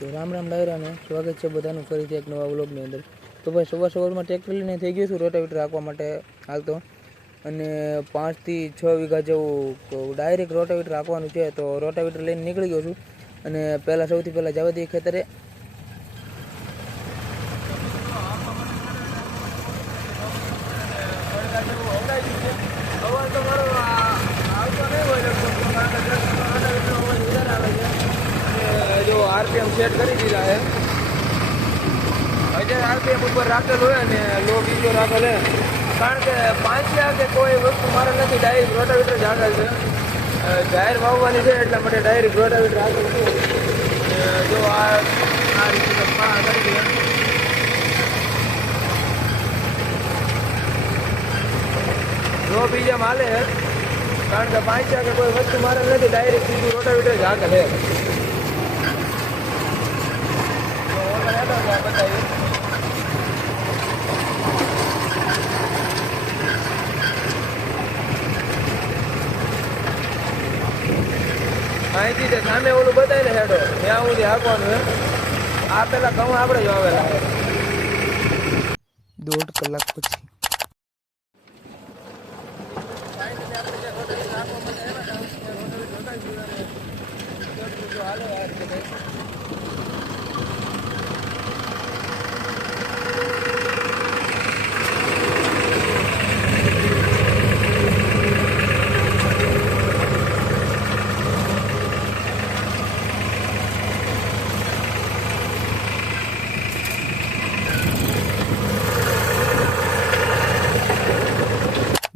તો રામ રામ ડાયરાને સ્વાગત છે બધાનું ફરીથી એક નવા વ્લોગની અંદર। તો ભાઈ સવારમાં ટ્રેક્ટર લઈને થઈ ગયું છું રોટાવેટર રાખવા માટે હાલતો, અને 5 થી 6 વીઘા જેવું તો ડાયરેક્ટ રોટાવેટર રાખવાનું છે। તો રોટાવેટર લઈને નીકળી ગયો છું, અને સૌથી પહેલાં જવા દઈએ ખેતરે। जो आरपीएम सेट कर दीदा है, 1000 आरपीएम ऊपर राखेल हो लो बीजो राखेल है, कारण के 5 के कोई वस्तु मारे नहीं, डायरेक्ट रोटावेटर जागेल है। जाहिर वाववानी है एटला माटे डायरेक्ट रोटावेटर राखेल है। जो आ रीते करी दिया जो बीजा माले है, कारण के 5 के कोई वस्तु मारे नहीं, डायरेक्ट बीजू रोटावेटर जागेल है। बताइए माहिती सामे ओलू बताई ने हेडो ત્યાં સુધી હાંકવાનું હે। આ પેલા ઘઉં આપણે જ વાવેલા હે। 1.5 કલાક પછી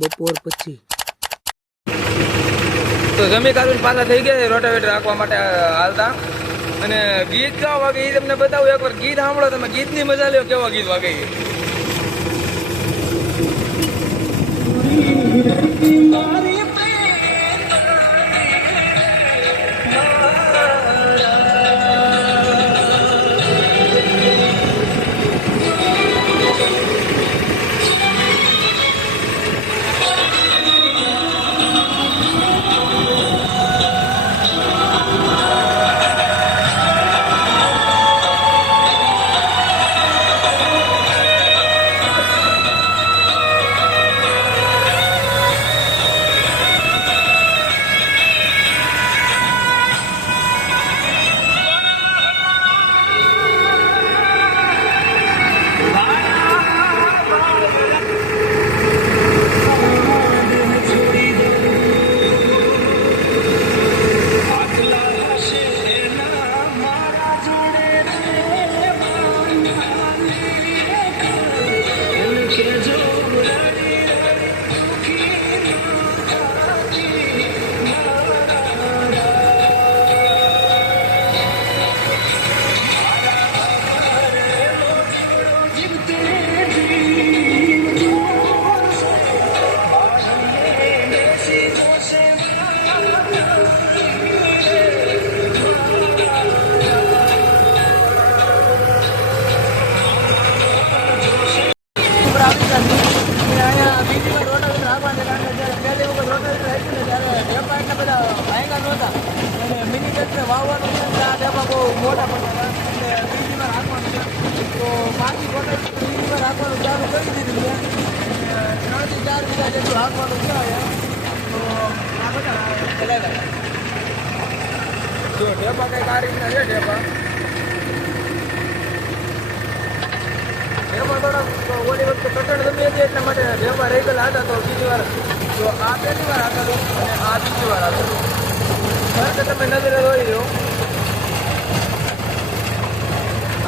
બપોર પછી તો જમી કાઢીને પાછા થઈ ગયા રોટાવેટર રાખવા માટે હાલતા। અને ગીત કેવા વાગે એ તમને બતાવું, એકવાર ગીત સાંભળો તમે, ગીતની મજા લ્યો કેવા ગીત વાગે। મોટા પડતા બીજીમાં રાખવાનું છે, તો બાકી બીજીમાં રાખવાનું ચાલુ કરી દીધું છે। 3 થી 4 વીઘા જેટલું રાખવાનું છે। તો આ બધા ચલાવ્યા જો ઢેપા કંઈક આ રીતના છે। ઢેપા થોડા ઓલી વખતે કટણ ગમી હતી એટલા માટે ઢેપા રહી ગયેલા હતા। તો બીજી વાર જો આ પહેલી વાર આપેલું અને આ બીજી વાર આપેલું, ફરક તમે નજરે જોઈ લો।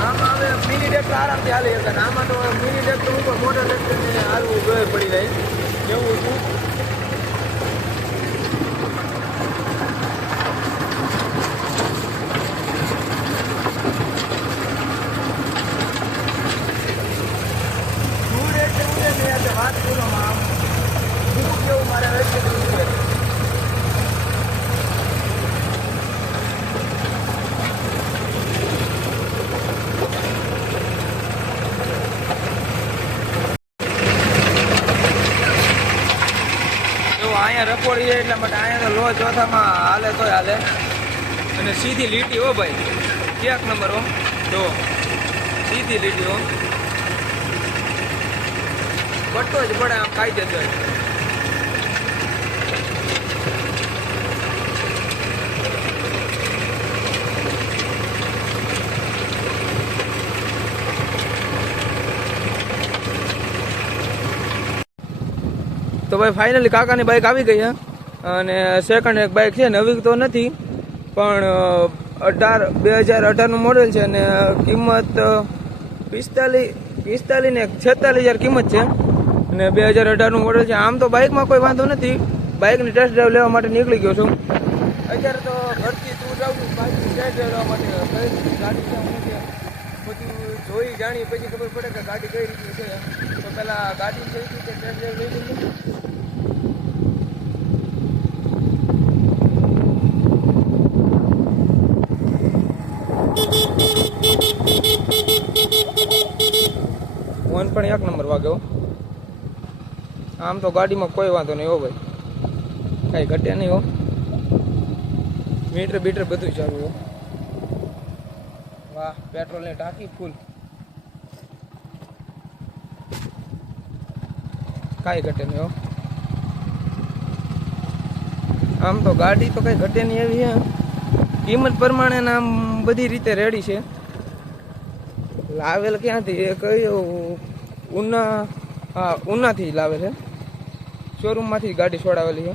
આમાં હવે મિની ટ્રેક્ટર આરામથી હાલી શકે, આમાં તો મિની ટ્રેક્ટર ઉપર મોટા ટ્રેક્ટરને હાલવું જોઈએ પડી જાય એવું છું। દૂર એટલે ઉડે નહીં, વાત પૂરોમાં આમ શું કેવું મારે રસ્તે અહીંયા રપોડી એટલા માટે અહીંયા તો લો ચોથામાં હાલે તોય હાલે, અને સીધી લીટી હો ભાઈ, એક નંબર હો, જો સીધી લીટી હો, બટો જ પડે આમ કાયદેસર. તો ભાઈ ફાઇનલી કાકાની બાઇક આવી ગઈ છે અને સેકન્ડ એક બાઇક છે, નવી તો નથી પણ 2018નું મોડેલ છે અને કિંમત 45 ને 46,000 કિંમત છે અને 2018નું મોડેલ છે. આમ તો બાઇકમાં કોઈ વાંધો નથી, બાઇકની ટેસ્ટ ડ્રાઈવ લેવા માટે નીકળી ગયો છું. અત્યારે તો ઘરથી દૂર જાઉં છું બાઇકની ટેસ્ટ ડ્રાઈવ લેવા માટે. ગાડી છે બધું જોઈ જાણી પછી ખબર પડે કે ગાડી કઈ રીતની છે. તો પેલા ગાડી કઈ રીતે ટેસ્ટ ડ્રાઈવ લઈ લઈએ. ફોન પણ એક નંબર વાગ્યો. આમ તો ગાડીમાં કોઈ વાંધો નહીં હો ભાઈ, કાંઈ ઘટે નહીં હો. મીટર બીટર બધું ચાલુ હો. વાહ, પેટ્રોલની ટાંકી ફૂલ, કાંઈ ઘટે નહીં હો. આમ તો ગાડી તો કાંઈ ઘટે નહીં એવી છે. કિંમત પ્રમાણે આમ બધી રીતે રેડી છે. લાવેલ ક્યાંથી એ કયું ઉનાથી લાવે છે, શોરૂમમાંથી ગાડી છોડાવેલી છે.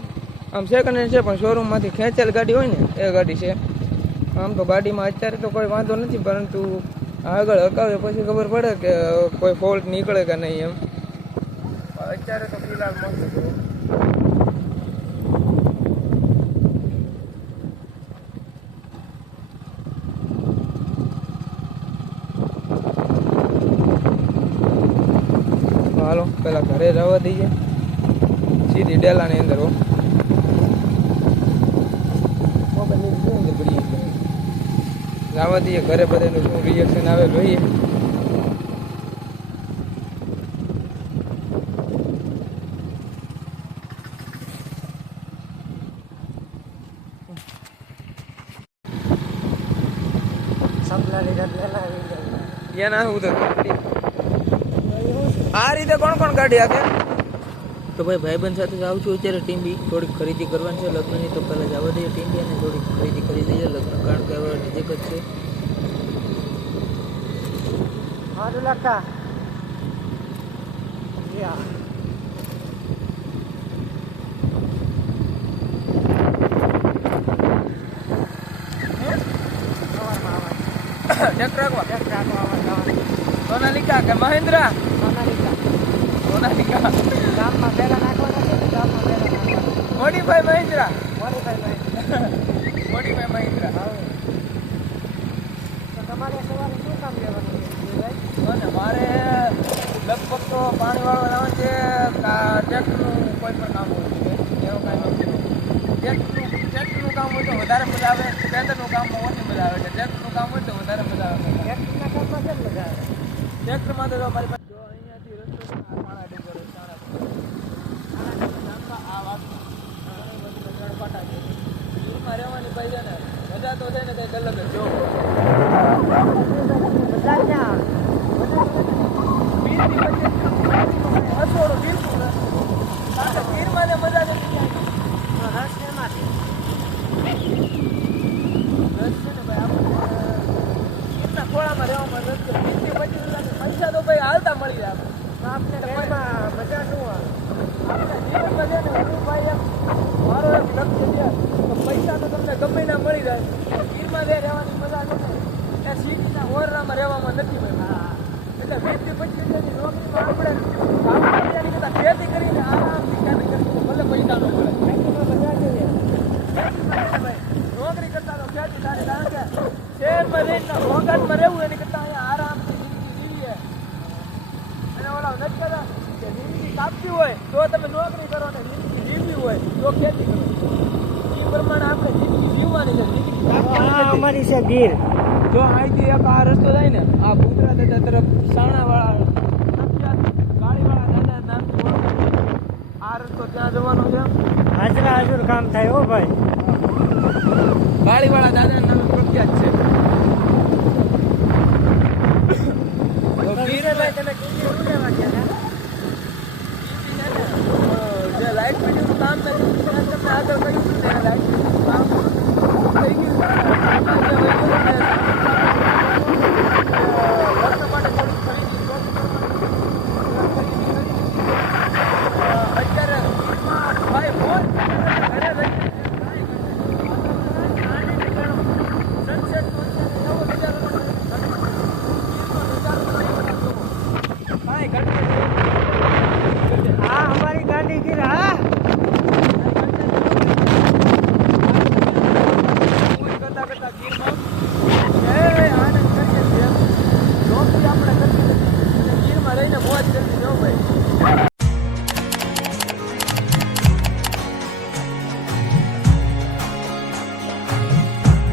આમ સેકન્ડ હેન્ડ છે પણ શોરૂમમાંથી ખેંચેલ ગાડી હોય ને એ ગાડી છે. આમ તો ગાડીમાં અત્યારે તો કોઈ વાંધો નથી, પરંતુ આગળ હકાવે પછી ખબર પડે કે કોઈ ફોલ્ટ નીકળે કે નહીં એમ. અત્યારે તો ફિલહાલ મસ્ત છે. હાલો પેલા ઘરે જવા દઈએ, સીધી ડેલાની અંદર હો. જવા દઈએ ઘરે, બધાનું શું રિએક્શન આવે જોઈએ. એના હું આ રીતે કોણ કોણ ગાડી આપે? તો ભાઈ ભાઈબંધ સાથે જ આવું છું અત્યારે. ટીમ્બી થોડીક ખરીદી કરવાની છે લગ્નની, તો પહેલાં જવા દઈએ ટીમ્બી અને થોડીક ખરીદી કરી દઈએ લગ્ન, કારણ કે હવે નજીક જ છે. સારું લાગતા સોનાલિકા કે મહિન્દ્રા? સોનાલિકા ગામમાં પહેલા નાખવાના, ગામમાં પહેલા નાખવાના. Modify Mahindra, modify Mahindra. તો તમારે સવારે શું કામ લેવાનું છે? મારે લગભગ તો પાણી વાળવા લાવવાનું છે, ટ્રેક્ટરનું કોઈ પણ કામ હોય છે એવું કાંઈ નથી. ટ્રેક્ટરનું કામ હોય તો વધારે મજા આવે, ટ્રેક્ટરનું કામ ઓછી મજા આવે છે. ટ્રેક્ટરનું કામ હોય તો વધારે મજા આવે. ટ્રેક્ટરના કામમાં કેમ મજા આવે? ટ્રેક્ટરમાં તો મારી પાસે જો અહીંયાથી રસ્તો છે, આ સાણા ડુંગર, આ વાત પાટા છે. દૂરમાં રહેવાની ભાઈ છે ને મજા તો છે ને કંઈક અલગ જ. જો હસોડો બિલકુલ ગીરમાં ને મજા નથી. રસ એમાંથી રસ છે ને ભાઈ, આપણે ગીરના ખોળામાં રહેવામાં રસ છે. 20-25 પૈસા તો ભાઈ હાલતા મળી જાય આપણે. મજા શું આવે આપણે જીવનમાં છે ને. હું ભાઈ એમ મારો એમ લક્ષ્ય છે તો પૈસા તો તમને ગમે ના મળી જાય. ગીરમાં રહેવાની મજા નથી, એ સિટીના ઓરડામાં રહેવામાં નથી ભાઈ. એટલે 20-25 નોકરીમાં આપણે ખેતી કરીને આરામથી ખેતી કરી ભલે પૈસા ન મળે. નોકરી કરતા તો ખેતી સારી, કારણ કે શહેરમાં રહીને રોગાટમાં રહેવું એની કરતા અહીંયા આરામથી જિંદગી જીવીએ. અને ઓલા નથી કહેતા કે જિંદગી કાપવી હોય તો તમે નોકરી કરો ને જિંદગી જીવવી હોય તો ખેતી કરો. એ પ્રમાણે આપણે જિંદગી જીવવાની છે. જિંદગી અમારી છે ગીર. જો અહીંથી એક આ રસ્તો જાય ને આ ભૂતરા દાદા તરફ, સાણાવાળા ગાડીવાળા દાદા નામથી આ રસ્તો ત્યાં જવાનો છે. હાજરા હાજર કામ થાય હો ભાઈ. ગાડીવાળા દાદા નામ પ્રખ્યાત છે.